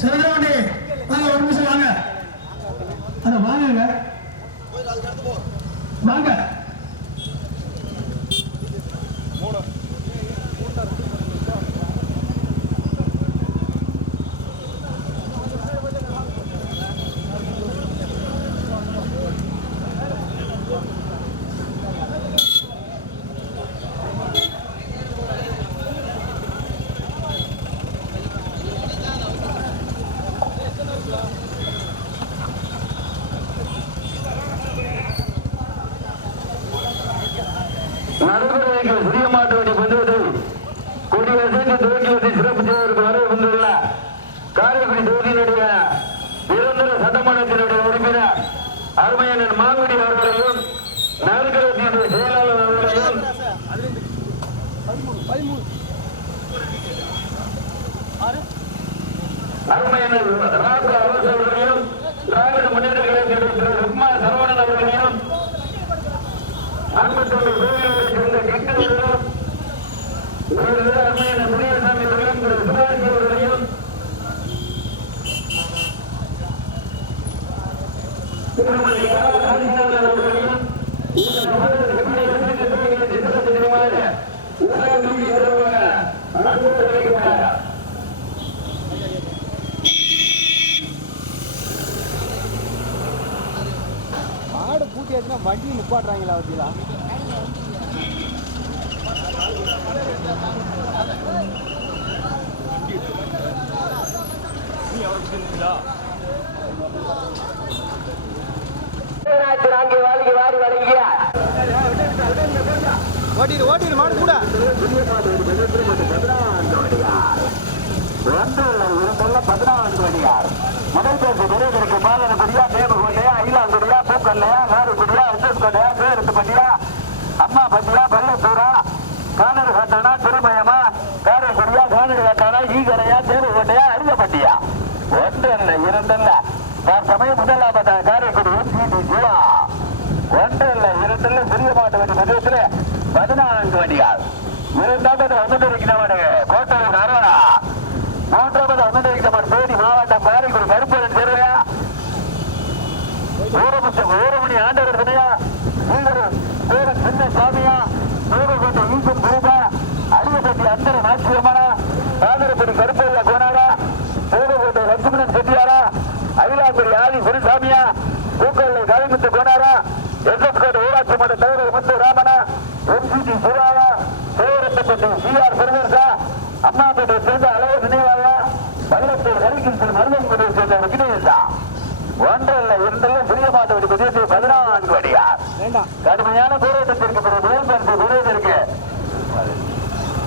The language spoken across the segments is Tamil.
それではね நடுவர்களுக்கு சிறிய மாட்டு வண்டி பந்தயத்தை கொடியரசுக்கு துவக்கி சிறப்பு செய்வதற்கு வர வந்துள்ள காரைக்குடி தொகுதியினுடைய நிரந்தர சட்டமன்றத்தினுடைய உறுப்பினர் அருமையன் மாங்குடி அவர்களையும் நல்கரத்தினுடைய செயலாளர் அவர்களையும் அருமையன் ராஜா அவர்கள் வண்டி நிப்பாட்டுறாங்களா வச்சுலா வாழ்க்கை ஓட்டிடு ஓட்டிடு மாடு கூட. பதினான்கு அடியார் முதல் பேருக்கு விரைவிற்கு பாதனக்குடியா தேவகோட்டையா ஐலாங்குடியா பூக்கல்லையா நாடுகுடியா வெங்கட்கோட்டையா பேருத்துப்பட்டியா அம்மா பட்டியா பள்ளத்தூரா காணர் கட்டானா திருமயமா? காரைக்குடியா காணர் கட்டானா? ஈகரையா தேவகோட்டையா அருகப்பட்டியா ஒன்றல்ல இரண்டல்ல சமயம் முதலாவதா காரைக்குடி சிடி ஜிவா ஒன்றல்ல இரண்டல்ல சிறிய மாட்டு வண்டி மதியத்தில் பதினான்கு வண்டிகள் இரண்டாவது வந்துட்டு இருக்கிறவனு கோட்டை நரவனா மூன்றாவது வந்துட்டு இருக்கிறவன் தேனி மாவட்டம் காரைக்குடி கருப்பதன் தெருவையா ஊரமுச்ச ஊரமணி ஆண்டவர் துணையா நீங்கள் பேரு சின்ன சாமியா ஊரகோட்டை ஈசன் குருபா அரியப்பட்டி நாச்சியம்மனா காதரப்படி கருப்பையா கோனாரா ஊரகோட்டை லட்சுமணன் செட்டியாரா அகிலாபுரி ஆதி குருசாமியா பூக்கல்லை காளிமுத்து கோனாரா எஸ்எஸ்கோட்டை ஊராட்சி மன்ற தலைவர் முத்து ராமனா எம்சிடி சிவாவா சேவரப்பட்டி சிஆர் பெருமர்சா அம்மாப்பேட்டை சேர்ந்த அளவு நினைவாளா பள்ளத்தூர் ஹரிகிருஷ்ணன் மருதங்குடியை சேர்ந்த விக்னேஷா. ஒன்றல்ல இரண்டல்ல சிறிய மாட்டு வடி பதியத்தை பதினான்கு அடியார். கடுமையான போராட்டத்திற்கு பிறகு முதல் பரிசு குறைவதற்கு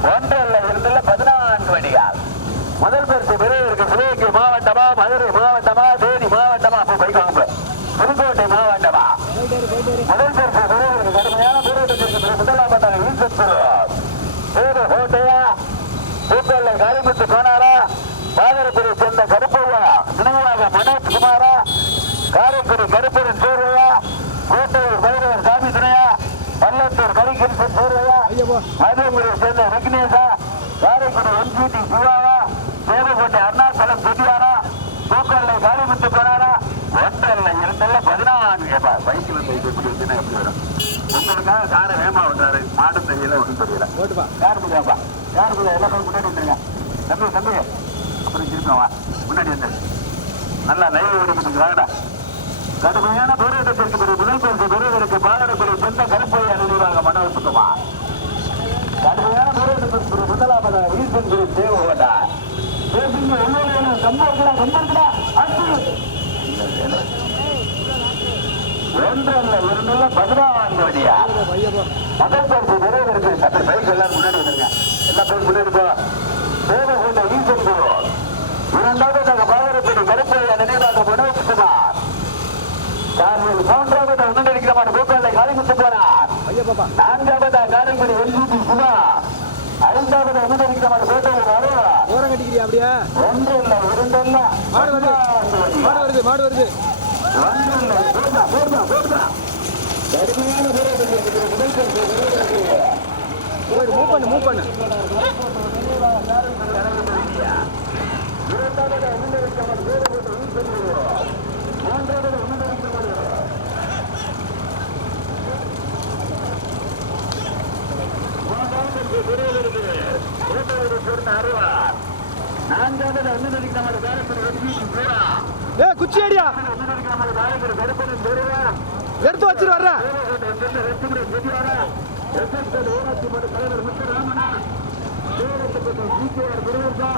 ஒன்றல்ல இருந்துள்ள பதினான்கு அடியார் முதல் பரிசு பெறுவதற்கு சிவகங்கை மாவட்டமா மதுரை மாவட்டமா தேனி மாவட்டமா அப்போ வாங்க புதுக்கோட்டை மாவட்டமா. முதல் பரிசு பெறுவதற்கு கடுமையான போராட்டத்திற்கு பிறகு முதலாவதாக ஈசப்பூர் சேது கோட்டையா பூக்கல்ல காரிமுத்து கோனாரா பாதரப்புரை சேர்ந்த கருப்பையா நினைவாக மனோஜ் குமாரா காரைக்குடி கருப்பரின் சோர்வையா கோட்டையூர் பைரவர் சாமி துணையா பள்ளத்தூர் கரிகிருஷ்ணன் சோர்வையா ஐயா போ மதுரையை சேர்ந்த விக்னேஷா காரைக்குடி எம்ஜிடி சிவாவா தேவகோட்டை அருணாச்சலம் செட்டியாரா பூக்கல்லை காளிமுத்து போனாரா ஒன்றல்ல இரண்டல்ல பதினான்கு பைக்கில் போய் எப்படி இருக்குன்னா எப்படி வரும்? உங்களுக்காக காரை வேமா விட்டாரு மாடு தெரியல ஒன்றும் தெரியல. எல்லாம் போய் முன்னாடி வந்துருங்க. தம்பி தம்பி. அப்புறம் திருப்பி வா. முன்னாடி வந்து. நல்லா லைவ் ஓடிக்கிட்டு வாங்கடா. கடுமையான பிறகு முதல் பரிசு பெறுவதற்கு பாதரக்குழு சொந்த கருப்பையை நினைவாக மனோர் சுத்தமா கடுமையான போராட்டத்திற்கு பிறகு முதலாவதாக ஈசன் குரு தேவகோட்டா. பேசுங்க உள்ளூர் சம்பவங்களா சம்பவங்களா அடுத்து ஒன்றல்ல இரண்டுல பதினான்கு வழியா ஐயா போ முதல் பரிசு நிறைவேறுது சற்று பைக் எல்லாரும் முன்னாடி வந்துருங்க. எல்லா பைக் முன்னாடி போ தேவகோட்டை குரு இரண்டாவது நாங்கள் பாதரப்படி கருப்பையா நினைவாக மனோஜ் குமார் மூன்றாவது உடனடிக்கிற மாதிரி பூக்களை காலிமுத்து போனார். நான்காவது காரைக்குடி எல்ஜிபி சுதா இரண்டாவது அனுமதிக்கு நமக்கு பேட்டை ஒரு சேர்த்து அறுவார் நான்காவது ஒன்று நடிக்காமல் வேலைப்படி வெற்றி பூரா ஏ குச்சி அடியா ஒன்று நடிக்காமல் வேலைப்படி வெறுப்படி பூரா எடுத்து வச்சிரு வர்ற வெற்றி புதிவார எஸ்எஸ்எல் ஊராட்சி மன்ற தலைவர் மிஸ்டர் ராமனா சேரத்துக்கு ஜிகேஆர் குருவர்சா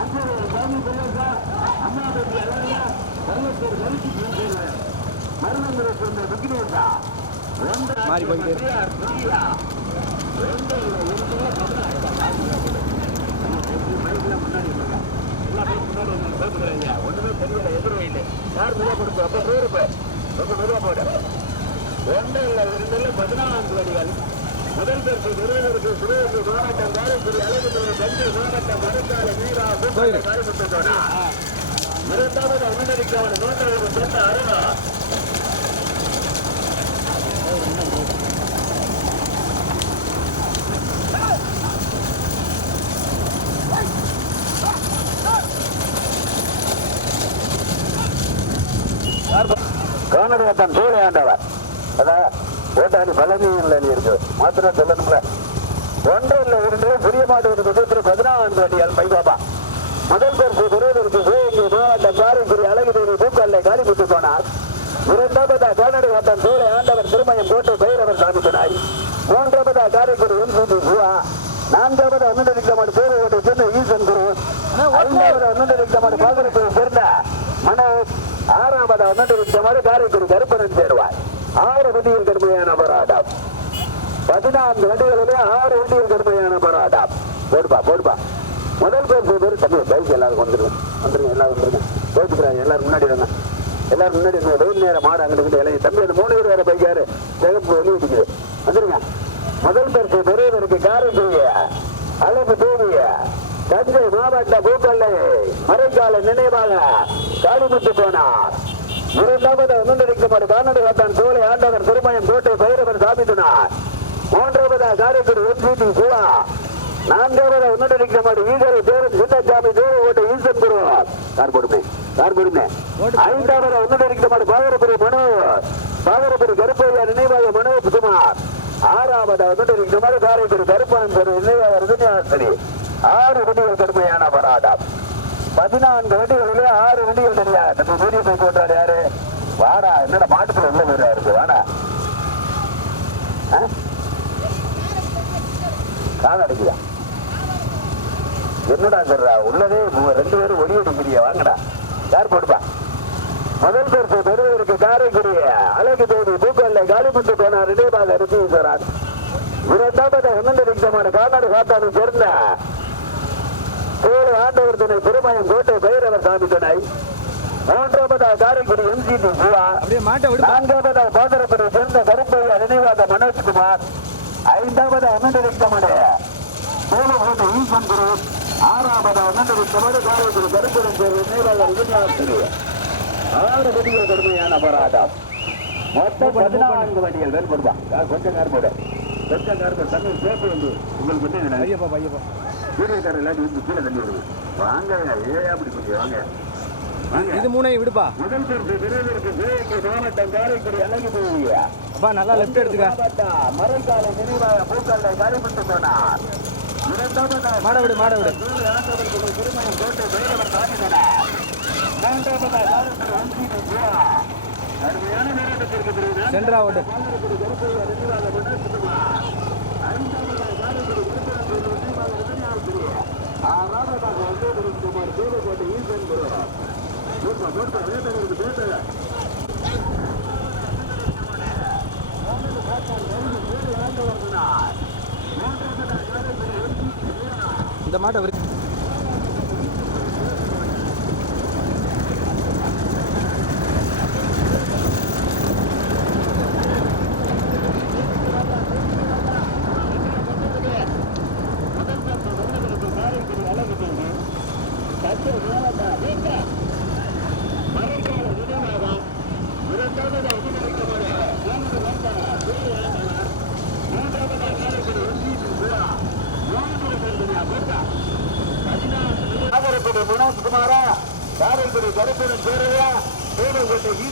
அஞ்சு சாமி குருவர்சா அண்ணாதுரை அழகா கருவத்தூர் கலிச்சி மாறி போயிட்டு இரு. ஒண்ணுமே தெரியல எதிர்வையில் யார் மெதுவா கொடுப்பு அப்ப போயிருப்ப ரொம்ப மெதுவா போடு ஒன்று இல்லை ரெண்டு இல்லை பதினான்கு வடிகள் முதல் பேருக்கு விருதுக்கு சுரேஷ் மாவட்டம் காரைக்குடி அழகு தஞ்சை மாவட்டம் மறுக்கால வீரா போயிரு. இரண்டாவது அனுமதிக்காமல் நோட்டவர் சேர்ந்த அருணா காணடியாத்தான் சூழலை ஆண்டவர். அதான் ஓட்டாளி பழனியில் இருக்கு. மாத்திரம் சொல்லணும்ல. ஒன்று இல்லை இரண்டு பெரிய மாட்டு விதத்தில் பதினான்கு அடியால் பைபாபா. முதல் பரிசு பெறுவதற்கு சிவகங்கை மாவட்டம் காரைக்குடி அழகுதேவி பூக்கல்லை காலிமுத்து போனார். இரண்டாவதா கானடி வட்டம் சூழலை ஆண்டவர் திருமயம் கோட்டை பைரவர் சாமி துணாய் மூன்றாவதா காரைக்குடி எம்சிடி பூவா நான்காவது அனுமதிக்கப்பட்ட பேரோட்டை சேர்ந்த ஈசன் குரு. ஐந்தாவது அனுமதிக்கப்பட்ட பாகரத்தை சேர்ந்த ஆறாவது அனுமதிக்கப்பட்ட காரைக்குடி கருப்பரன் சேருவார் ஆறு வண்டியில் கடுமையான போராட்டம் பதினான்கு வண்டிகளிலே ஆறு வண்டியில் கடுமையான போராட்டம் போடுப்பா போடுப்பா முதல் பேர் பேர் தம்பி பைக் எல்லாரும் வந்துருங்க வந்துருங்க எல்லாரும் வந்துருங்க போச்சுக்கிறாங்க எல்லாரும் முன்னாடி வாங்க எல்லாரும் முன்னாடி இருங்க வெயில் நேரம் மாடு அங்கிட்டு இலையை தம்பி அந்த மூணு பேர் வேற பைக் யாரு சிகப்பு வெளியே இருக்குது வந்துருங்க முதல் பேருக்கு பெரியவருக்கு காரைக்குடிய அழகு தூவிய தஞ்சை மாவட்ட பூக்கல்லை மறைக்கால நினைவாக காளிமுத்து போனார் இரண்டாவது கானடு வட்டான் சோலை ஆண்டவர் திருமயம் கோட்டை பைரவர் சாமித்துனார். மூன்றாவது காரைக்குடி எம்சிடி சிவா. நான்காவது முன்னெடுக்குமாறு ஈகரை தேவன் சின்னசாமி தேவகோட்டை ஈசன் குரு கார் கொடுமே கார் கொடுமே. ஐந்தாவது முன்னெடுக்குமாறு பாகரபுரி மனோர் பாகரபுரி கருப்பையா நினைவாக மனோஜ் குமார். ஆறாவது முன்னெடுக்குமாறு காரைக்குடி கருப்பன் நினைவாக ஆறு வண்டிகள் கடுமையான போராட்டம். பதினான்கு வண்டிகளிலே ஆறு வண்டிகள் தெரியா? நம்ம வீடியோ போய் போட்டாரு யாரு? வாடா என்னடா மாட்டுக்குள்ள உள்ள போயிடா இருக்கு வாடா. ஆ? காது அடிக்குதா? என்னடா சொல்றா? உள்ளதே ரெண்டு பேரும் ஒளி அடிக்கிறியா வாங்கடா. யார் போடுப்பா? முதல் பேருக்கு பெருவருக்கு காரைக்குடி அழகு தேவி பூக்கல்லை காலிமுத்து போனார் இடைபாக ரிசீஸ்வரன் இரண்டாவது ஒன்னெண்டு காநாடு காத்தாலும் சேர்ந்த ஏழு ஆண்டவர் துணை பெருமயம் கோட்டை பைரவர் சாமி துணை மூன்றாவதா காரைக்குடி எம்ஜிடி சிவா நான்காவதா பாதரப்படி சேர்ந்த கருப்பையா நினைவாக மனோஜ்குமார் ஐந்தாவதா அனந்தரிக்கமடு சோழகோட்டை ஈசன் குரு ஆறாவதா அனந்தரிக்கமடு காரைக்குடி கருப்படம் சேர்ந்த நினைவாக ஆறு வடிகள் கடுமையான போராட்டம் மொத்தம் பதினான்கு வண்டிகள் வேறு போடுவா. கொஞ்சம் நேரம் போடு. கொஞ்சம் நேரம் போடு. தண்ணி சேர்த்து வந்து உங்களுக்கு வந்து பையப்பா பையப்பா வீடியோக்காரர் எல்லாரும் வந்து கீழே தள்ளி விடுது வாங்க ஏன் அப்படி கொஞ்சம் வாங்க. இது மூணையும் விடுப்பா. முதல் பரிசு விருதுக்கு சிவகங்கை மாவட்டம் காரைக்குடி அழகு அப்பா நல்லா லெஃப்ட் எடுத்துக்க. மரக்கால நினைவாக பூக்காலை காரிப்பட்டு போனார் மாட விடு மாட விடு. திருமணம் கோட்டை பைரவர் சாமிதனார் மூன்றாவது சென்ட்ரா ஓட்டு. காரைக்குடி கருப்பையா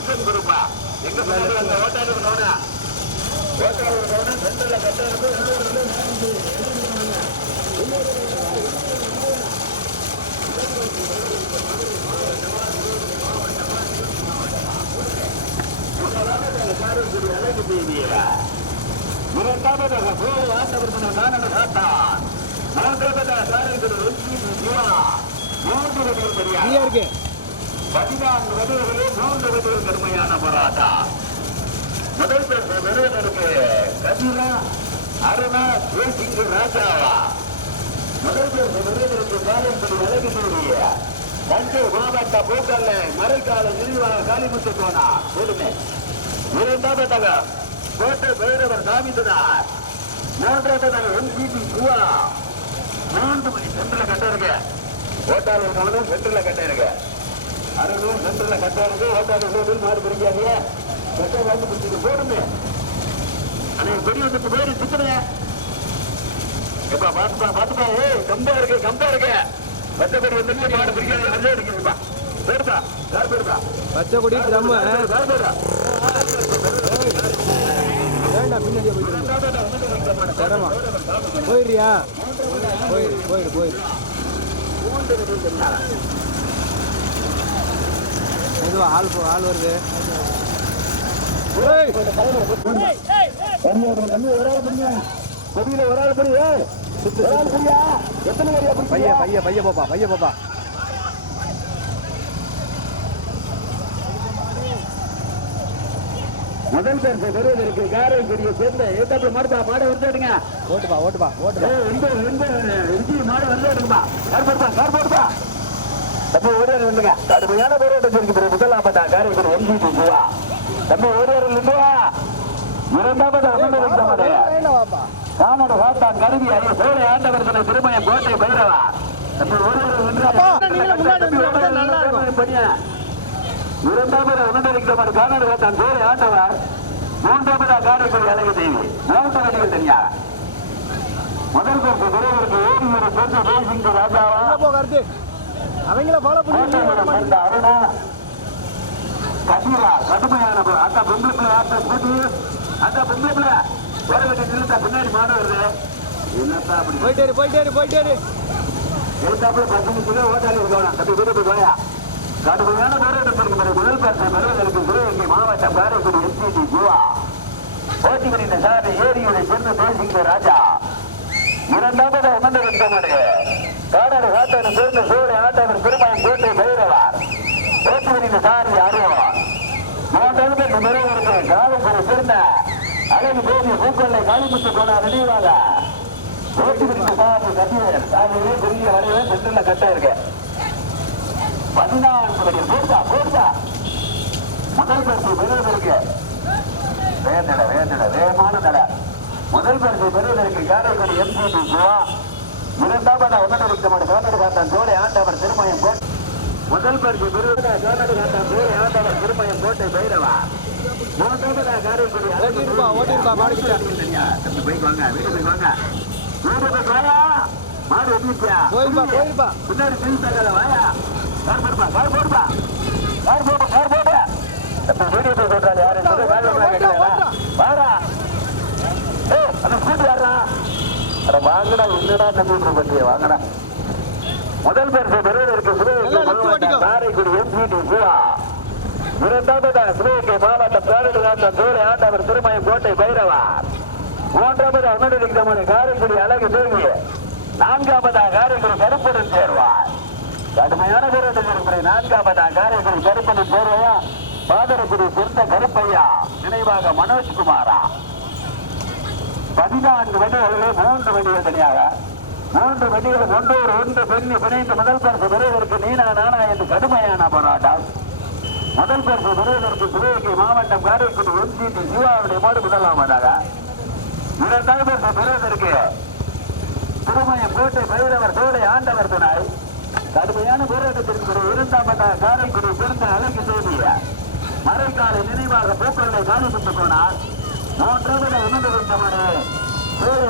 டிஃபன் குரூப்பா எங்க சொன்னாலும் அந்த ஓட்டாளர் கவனா ஓட்டாளர் கவனா சென்டர்ல கட்டா இரண்டாவதாக கோயில் வாசகர் நானது காட்டான் மூன்றாவதாக சாரதிகள் வெற்றி மூன்று தெரியாது பதினான்கு வடிவுகளே மூன்று வடிவில் கடுமையான போராட்டம். முதல் பேர் நிறைவேறருக்கு கதிரா அருணா தேசிங்கு ராஜாவா? முதல் பேர் நிறைவேறருக்கு காரைக்குடி அழகு தஞ்சை மாவட்ட பூக்கல்ல மறைக்கால நினைவாக காளிமுத்து போனா சொல்லுங்க. இரண்டாவதாக கோட்டை பைரவர் சாமிதனார் மூன்றாவதாக எம்சிபி மூன்று மணி சென்டர்ல கட்ட இருக்கு ஓட்டாளர் கவனம் சென்டர்ல கட்ட இருக்கு அறுநூறு சென்டர்ல கட்ட இருக்கு ஓட்டாளர் ரோடு மாறு பிடிக்காது கட்ட வந்து பிடிச்சிட்டு போடுங்க. அன்னைக்கு பெரிய வந்துட்டு போயிரு சுத்துறேன் எப்பா பாத்துப்பா பாத்துப்பா ஏய் கம்பா இருக்கு கம்பா இருக்கு. பச்சைப்படி வந்து மாடு பிடிக்காது நல்லா இருக்குப்பா போடுப்பா யார் போடுப்பா? பச்சை கொடி ட்ரம் யார் போடுறா வேண்டாம் பின்னாடியே போயிட்டு தரமா. போயிடுறியா? போயிடு போயிடு போயிடு. ஆள் ஆள் வருது. ஏய், கொடியில ஒரு ஆள் புரிய ஒரு ஆள் புரியா எத்தனை வரியா பைய பைய பைய பாப்பா பைய பாப்பா. முதல் பேர் பெறுவதற்கு காரைக்குடியை சேர்ந்த ஏத்தாப்புல மாடுப்பா மாடை வந்துடுங்க ஓட்டுப்பா ஓட்டுப்பா ஓட்டுப்பா. மாடு வந்து எடுக்குப்பா கார் போடுப்பா கார் போடுப்பா. தம்பி ஓடியார் இல்லைங்க கடுமையான போராட்டத்திற்கு பிறகு முதலாமட்டா காரைக்குடி எம்ஜிபி சிவா தம்பி ஓடியார் இல்லையா இரண்டாவது அமர்ந்து வைத்த மாடு வேண்டாம் வாப்பா கானடு காத்தான் கருவி ஐய சோழ ஆண்டவர்களை திருமயம் கோட்டை பைரவா தம்பி ஓடியார். பையன் இரண்டாவது உணர்ந்திருக்கிறவர் கானடு காத்தான் சோழ ஆண்டவர். மூன்றாவது காரைக்குடி அழகு தேவி மூன்று வடிகள் தெரியா? முதல் பேருக்கு விரைவிற்கு ஓடி ஒரு தேசிங்க ராஜாவா? அவங்கள ஃபாலோ பண்ணி அருணா கபீரா கடுமையான அந்த பொம்பளை ஆட்ட கூட்டி அந்த பொம்பளை ஒரு வெட்டி நிறுத்த பின்னாடி மாட வருது என்னத்தா அப்படி? போயிட்டே இரு, போயிட்டே இரு, போயிட்டே இரு. எழுத்தாப்புல பத்து நிமிஷம் ஓட்டாளி இருக்கணும் தம்பி வீட்டுக்கு போயா? கடுமையான போராட்டத்திற்கு பிறகு முதல் பரிசு பெறுவதற்கு சிவகங்கை மாவட்டம் காரைக்குடி எஸ்பிடி ஜுவா போட்டி புரிந்த சாலை ஏரியுடைய சொந்த தேசிங்க ராஜா. இரண்டாவது அமர்ந்திருந்தவரு காடாடு காட்டாடு சேர்ந்த சூழலை ஆட்டாடு திருமயம் போட்டு பைரவார் போட்டி சாரி அறிவார். மூன்றாவது இந்த காலம் ஒரு சிறந்த அழகு தேவி பூக்கொள்ளை காலிமுத்து போனார் நினைவாக. ஓட்டு சாரி கட்டியவர் சாரியே பெரிய வரைவே சென்றுள்ள கட்ட இருக்கு. பதினான்கு போட்டா போட்டா முதல் பரிசு பெறுவதற்கு வேந்தட வேந்தட வேகமான நட முதல் பரிசு பெறுவதற்கு காரைக்குடி எம்பி சிவா இரண்டாவது உடனடிக்கமான கானடு காத்தான் சோலை ஆண்டவர் திருமயம் கோட்டை முதல் பரிசு பெறுவதற்கு கானடு காத்தான் சோலை ஆண்டவர் திருமயம் கோட்டை பைரவா மூன்றாவது காரைக்குடி ஓட்டிருப்பா, ஓட்டிருப்பா, மாடுகிட்ட. தம்பி போய் வாங்க வீட்டுக்கு வாங்க மாடு பின்னாடி வாயா கார் போடுப்பா கார் போடுப்பா கார் போடு கார் போடு வீடியோ போய் சொல்றாரு யாரு அந்த ஸ்கூட்டி யாரா அட வாங்கடா என்னடா தம்பி பத்தி வாங்கடா. முதல் பரிசு பெறுவதற்கு சிவகங்கை. காரைக்குடி எம்ஜிடி சிவா. இரண்டாவது சிவகங்கை மாவட்டம் காட்டம் சோலை ஆண்டவர் திருமயம் கோட்டை பைரவா மூன்றாவது அமர்ந்திருக்கிறவனை காரைக்குடி அழகு தேவி. நான்காவதா காரைக்குடி கருப்படன் சேர்வார். கடுமையான போராட்டம் இருக்கிற நான்காவதா காரைக்குடி கருப்படன் சேர்வையா? பாதரக்குடி சொந்த கருப்பையா? நினைவாக மனோஜ்குமாரா? பதினான்கு வண்டிகளிலே மூன்று வண்டிகள் தனியாக மூன்று வண்டிகள் ஒன்றோடு ஒன்று பெண்ணி பிணைந்து முதல் பரிசு பெறுவதற்கு நீனா நானா என்று கடுமையான போராட்டம். முதல் பரிசு பெறுவதற்கு சிவகங்கை மாவட்டம் காரைக்குடி எம்ஜிடி சிவாவுடைய மாடு முதலாவதாக. இரண்டாவது பரிசு பெறுவதற்கு திருமயம் கோட்டை பைரவர் தோடை ஆண்டவர் துணை. கடுமையான போராட்டத்திற்கு இரண்டாம் காரைக்குடி பிறந்த அழைக்கு செய்திய மறைக்காலை நினைவாக பூக்களை காலிப்பட்டு போனார் மூன்றாவது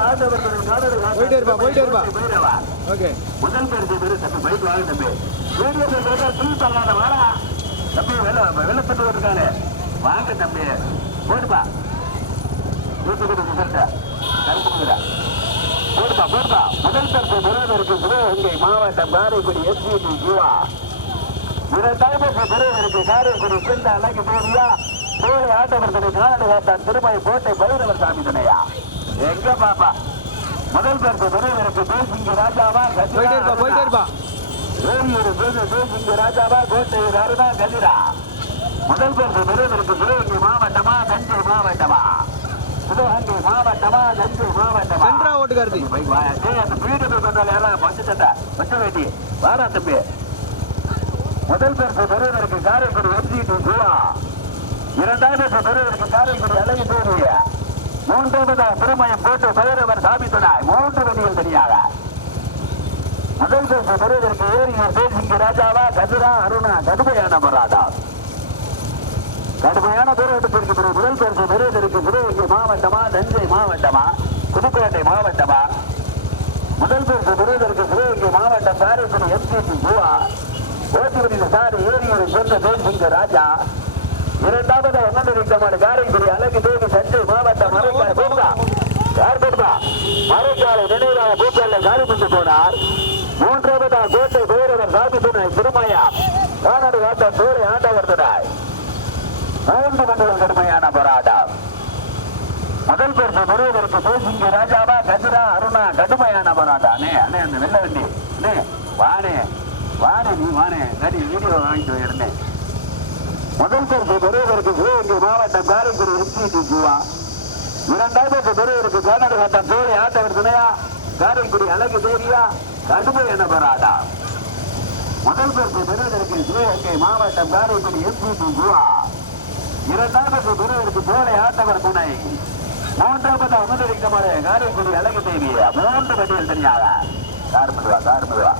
போயிட்டே இருப்பா, போயிட்டே இருப்பா. பைரவர் ஓகே. முதல் தம்பி பைக் வாங்க தம்பி. வீடியோ பேர் தூள் வாடா. தம்பி வெள்ள வெள்ளப்பட்டு இருக்கானே வாங்க தம்பி. போடுப்பா தூத்துக்குடி ரிசல்ட்ட கருப்பு போடுப்பா போடுப்பா முதல் பேருக்கு பெறுவதற்கு சிவகங்கை மாவட்டம் காரைக்குடி ஜீவா பெறுவதற்கு காரைக்குடி அழகு ஆட்டவர்களை திருமலை கோட்டை பைரவர் சாமி துணையா எங்க பாப்பா? முதல் பேருக்கு பெரியவருக்கு தேசிங்க ராஜாவா போயிட்டே இருப்பா போயிட்டே இருப்பா. வேலூர் பேரு தேசிங்க ராஜாவா கோட்டை அருணா கதிரா. முதல் பேருக்கு பெரியவருக்கு சிவகங்கை மாவட்டமா தஞ்சை மாவட்டமா? சிவகங்கை மாவட்டமா தஞ்சை மாவட்டமா? சென்ட்ரா ஓட்டுக்காரதி. அந்த வீடு போய் கொண்டாலே எல்லாம் பச்சை சட்டை, பச்சை வேட்டி. வாடா தம்பி. முதல் பேருக்கு பெரியவருக்கு காரைக்குடி ஜீவா இரண்டாவது பெரியவருக்கு காரைக்குடி அழகு தேவிய மூன்றாவது திருமயம் போட்டு பைரவர் சாமி துணாய் மூன்று வண்டிகள் தனியாக. முதல் பேருக்கு பெறுவதற்கு ஏரியூர் தேசிங்க ராஜாவா கதிரா அருணா கடுமையான மராதா கடுமையான போராட்டத்திற்கு பிறகு முதல் பரிசு பெறுவதற்கு சிவகங்கை மாவட்டமா தஞ்சை மாவட்டமா புதுக்கோட்டை மாவட்டமா? முதல் பரிசு பெறுவதற்கு சிவகங்கை மாவட்டம் காரைக்குடி எம்சிசி கோவா. ஓட்டுவரின் சாரி ஏரியூரை சேர்ந்த தேசிங்க ராஜா. இரண்டாவது ஒன்னடித்தமான காரைக்குடி அழகு தேவி தஞ்சை மாவட்டம் மறைக்கால பூங்கா கார்பெட்பா மறைக்காலை நினைவாக காலி காரிமுத்து போனார். மூன்றாவது கோட்டை பைரவர் சாமி துணை திருமயா காணாடு காட்ட சூரிய ஆண்டவர் துணாய் மூன்று மண்டலம் கடுமையான போராட்டம். முதல் பரிசு பெரியவருக்கு தேசிங்க ராஜாவா கஜரா அருணா கடுமையான போராட்டம். அண்ணே அண்ணே அந்த வெள்ள வண்டி. அண்ணே வானே வானே நீ வானே நடி வீடியோ வாங்கிட்டு போயிருந்தேன். முதல் பரிசு பெரியவருக்கு சிவகங்கை மாவட்டம் காரைக்குடி எம்சிடி ஜீவா. இரண்டாவது பெரியவருக்கு கர்நாடகட்டம் தோழி ஆட்டவர் துணையா காரைக்குடி அழகு தேவியா கடுமையான போராட்டம் முதல் பரிசு பெறுவதற்கு சிவகங்கை மாவட்டம் காரைக்குடி எஸ்பிபி ஜுவா இரண்டாவது பெறுவதற்கு போலை ஆட்டவர் துணை. மூன்றாவது அமுதரிக்கமான காரைக்குடி அழகு தேவி மூன்று பட்டியல் தனியாக. கார் பண்ணுவா கார் பண்ணுவா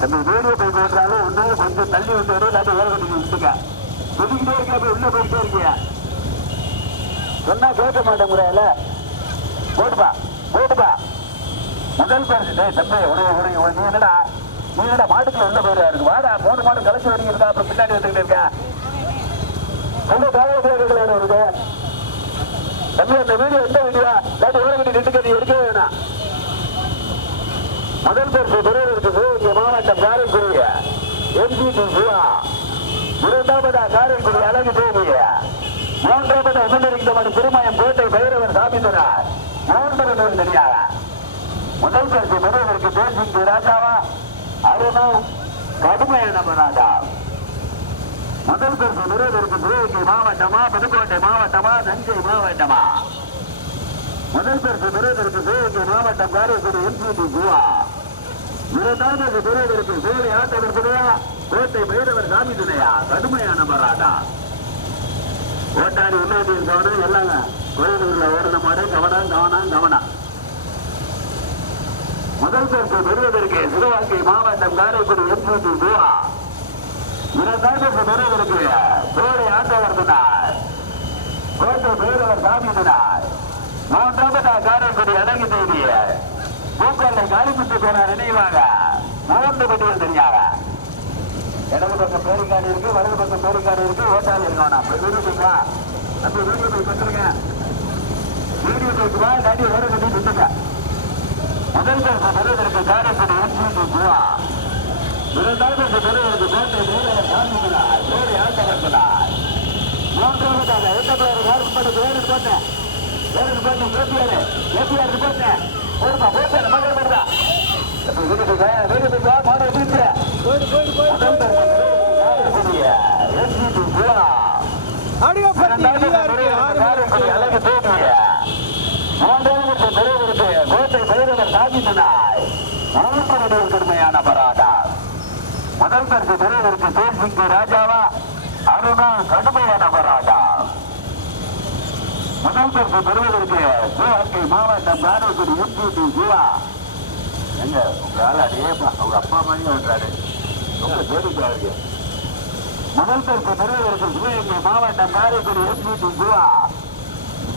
தம்பி வீடியோ போய் போட்டாலும் ஒன்று கொஞ்சம் தள்ளி வந்து வரும் இல்லாட்டி வேலை பண்ணி விட்டுக்க. சொல்லிக்கிட்டே இருக்க போய் உள்ள போயிட்டே இருக்கியா? சொன்னா கேட்க மாட்டேன் போட்டுப்பா. போட்டுப்பா முதல் பரிசு டேய் தம்பி உனக்கு உனக்கு நீ என்னடா நீ என்னடா மாட்டுக்குள்ள உள்ள போயிடா இருக்கு வாடா மூணு மாடு கலைச்சு வரீங்க இருக்கா? அப்புறம் பின்னாடி வந்துகிட்டு இருக்கா? ரொம்ப காலையில கேட்கல இருக்கு தம்பி அந்த வீடியோ எந்த வீடியோ? இல்லாட்டி ஓட கட்டி நின்று நீ எடுக்கவே வேணாம். முதல் பரிசு துறையில் இருக்குது இங்க மாவட்டம் காரைக்குடி எம்ஜிடி சிவா இரண்டாவதா காரைக்குடி அழகு தேவிய மூன்றாவது உடனிருந்தவர் திருமயம் கோட்டை பைரவர் சாமித்தனார் மூன்று பேர் தனியாக முதல் பரிசு பெறுவதற்கு பேசும் ராஜாவா? அருணா கடுமையான ராஜா முதல் பரிசு பெறுவதற்கு சிவகங்கை மாவட்டமா புதுக்கோட்டை மாவட்டமா தஞ்சை மாவட்டமா? முதல் பரிசு பெறுவதற்கு சிவகங்கை மாவட்டம் காரைக்குடி எம்சிடி ஜுவா இரண்டாவது பெறுவதற்கு சேவை ஆட்டவர் துணையா கோட்டை பைரவர் சாமி துணையா கடுமையான ராஜா ஓட்டாடி உள்ளாடி கவனம் எல்லாங்க கோயிலூர்ல ஓடுன மாதிரி கவனம் கவனம் கவனம் முதல் பரிசு பெறுவதற்கு சிறுவாக்கை மாவட்டம் காரைக்குடி எட்நூத்தி ரூபா இரண்டாம் பரிசு பெறுவதற்கு கோடை ஆட்டவர் கோட்டை பேரவர் சாமி துணார் மூன்றாவது காரைக்குடி அழகி தேவிய பூக்கல்லை காலிமுத்து போனார் நினைவாக. மூன்று பட்டியல் தனியாக. இடது பக்கம் பேரிக்காடு இருக்கு வலது பக்கம் பேரிக்காடு இருக்கு ஓட்டாளி இருக்கணும் அப்ப வீடு போய்க்கா அப்ப போய் கொடுத்துருங்க வீடியோ போய்க்குவா இல்லாட்டி வேற கட்டி நின்றுங்க முதல் பரிசு பெறுவதற்கு காரைக்குடி எம்சிடி ஜுவா இரண்டாவது பெறுவதற்கு கோட்டை மேலே காமிக்கிறார் ஜோடி ஆட்டப்படுத்தினார் மூன்றாவதாக எந்த பேர் வேறு போட்டேன் வேறு போட்டேன் ஏபிஆர் ஏபிஆர் போட்டேன் போடுமா போட்டேன் மகள் வருதா வீடு போய் வீடு போய் மாடு வீட்டுல போயிடு போயிடு போயிடு அடியா பத்தி இடியா இருக்கு ஆறு மாடு இருக்கு கடுமையான பராடா முதல் பரிசு பெறுவதற்கு தேசிங்க ராஜாவா அருணா கடுமையான பராடா முதல் பரிசு பெறுவதற்கு சிவகங்கை மாவட்டம் காரைக்குடி எம்ஜிடி சிவா எங்க உங்க உங்க அப்பா மாதிரி ஓட்டுறாரு ரொம்ப பேருக்கா இருக்கு முதல் பரிசு பெறுவதற்கு சிவகங்கை மாவட்டம் காரைக்குடி எம்ஜிடி சிவா.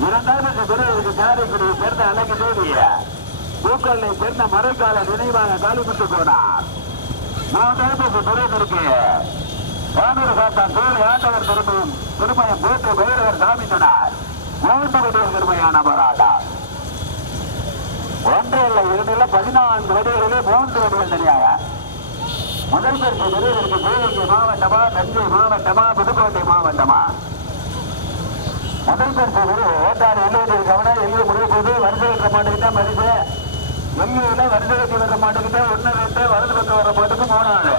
இரண்டாவது துறையிற்கு காரைக்குடி சேர்ந்த அழகு தேவிய. பூக்களை சேர்ந்த மறைக்கால நினைவாக காலிமுத்து போனார். மூன்றாவது பெறுவதற்கு வானூர் சாத்தான் தோல் ஆண்டவர் திரும்பும் திருமயம் போட்டு பைரவர் சாமித்தனார் மூன்று வடிவம் திருமையான போராட்டம் ஒன்று இல்லை இரண்டு பதினான்கு வடிகளிலே மூன்று வடிவம் தனியாக. முதல் பெருக்கு பெறுவதற்கு சிவகங்கை மாவட்டமா தஞ்சை மாவட்டமா புதுக்கோட்டை மாவட்டமா? முதல் பரிசு ஒரு ஓட்டாறு எல்லையில் கவனம் எங்கே முடிவு போது வருஷம் கட்ட மாட்டுக்கிட்டே மதிப்பு எங்கேயில வருஷம் கட்டி வர மாட்டுக்கிட்டே ஒன்று ரெண்டு வலது பக்கம் வர மாட்டுக்கு மூணாவது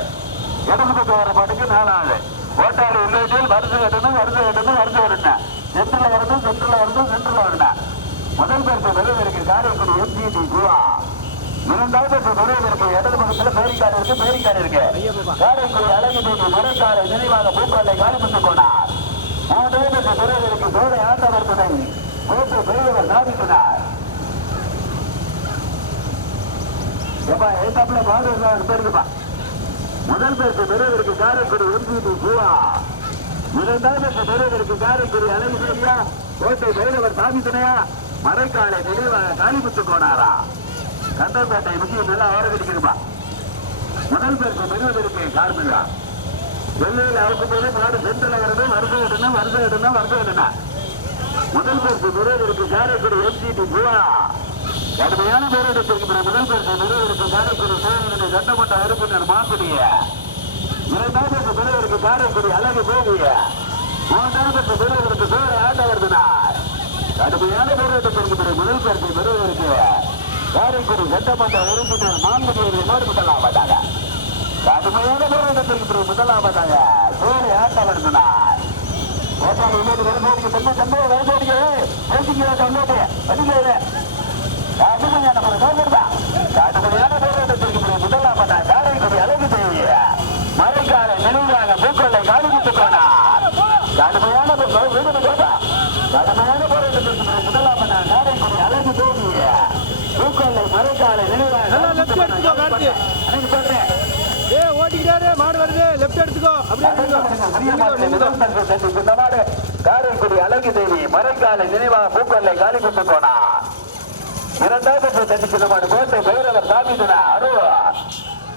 இடது பக்கம் வர மாட்டுக்கு ஆள் ஓட்டாறு எல்லையில் வருஷம் கட்டணும் வருஷம் கட்டணும் வருஷம் வரணும் சென்ட்ரல் வரணும் சென்ட்ரல் வரணும் சென்ட்ரல் வரணும் முதல் பரிசு விரைவு இருக்கு காரைக்குடி எம்ஜிடி குவா இரண்டாவது பரிசு விரைவு இருக்கு இடது பக்கத்தில் பேரிக்காடு இருக்கு பேரிக்காடு இருக்கு காரைக்குடி அழகு தேவி முறைக்காடு நினைவாக காலி பண்ணு போனார் மூன்றாவது பரிசு விரைவு இருக்கு சோழ ஆட்டவர் துணை கோப்பு பெரியவர் சாதிக்கிறார் எப்பா ஏத்தாப்புல பாதுகாப்பு பேருக்குப்பா முதல் பேருக்கு விரைவு இருக்கு காரைக்குடி எம்ஜிடி குவா இரண்டாவது பரிசு விரைவு இருக்கு காரைக்குடி அழகு தேவியா கோட்டை பைரவர் சாதித்துணையா மறைக்காலை நினைவாக காலிபுத்து கோனாரா கந்தப்பேட்டை விஷயம் நல்லா ஓரகடிக்கணுமா முதல் பேருக்கு பெறுவதற்கு காரணங்களா வெள்ளையில் அவுக்கும் போது மாடு சென்றில் வருது வருஷம் விடணும் வருஷம் விடணும் வருஷம் விடணும் முதல் பேருக்கு பெறுவதற்கு காரைக்குடி எம்சிடி புவா. கடுமையான பேரிடத்திற்கு முதல் பேருக்கு பெறுவதற்கு காரைக்குடி சோழனுடைய சட்டமன்ற உறுப்பினர் மாப்பிடிய இரண்டாவது பெறுவதற்கு காரைக்குடி அழகு போகிய மூன்றாவது பெறுவதற்கு சோழ ஆட்டவர்தனார் கடுமையான போராட்டத்திற்கு முதல் பேருக்கு பெறுவதற்கு காரைக்குடி சட்டமன்ற உறுப்பினர் மாங்குடியை மாறுபடலாம் மாட்டாங்க கடுமையான போராட்டத்திற்கு முதலாவதாக சோழ ஆட்டவர்தனார் ஓட்டாளி உள்ளது வரும்போது தம்பி தம்பி வரும்போது பேசிக்கிறா உள்ளது வடிவேல கடுமையான ஒரு நோக்கா கடுமையான போராட்டத்திற்கு முதலாவதாக காரைக்குடி அழகு தேவிய மறைக்கால நினைவாக பூக்கொள்ளை காலிமுத்து போனார். கடுமையான ஒரு வீடு கேட்டா கடுமையான காரைக்குடி அழகு தேவிய பூக்கொள்ளை மறைக்கால நினைவாக நல்லா எடுத்துக்கோ, கார்த்தி. சொல்றேன் ஏ ஓட்டிக்கிட்டாரு மாடு வருது. லெப்ட் எடுத்துக்கோ. காரைக்குடி அழகு தேவி மறைக்காலை நினைவாக பூக்கொல்லை காலி கொண்டு போனார் இரண்டாவது தட்டி சின்னமாடு கோட்டை பைரவர் சாமிதுனா அருவா.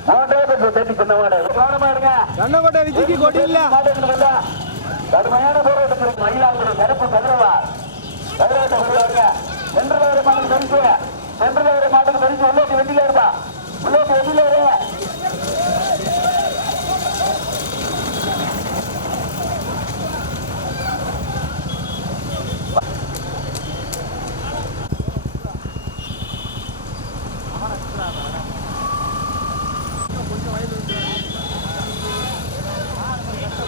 மூன்றாவது தட்டி சின்னமாடு கவனமா இருங்க. கண்ணங்கோட்டை விஜய்க்கு கொடி இல்ல. கடுமையான போராட்டத்திற்கு மயிலாடுதுறை கருப்பு கதிரவா கதிரவத்தை வருவாங்க சென்று மாட்டுக்கு பரிசு சென்று மாட்டுக்கு பரிசு உள்ளே வெட்டில இருப்பா உள்ளே வெட்டில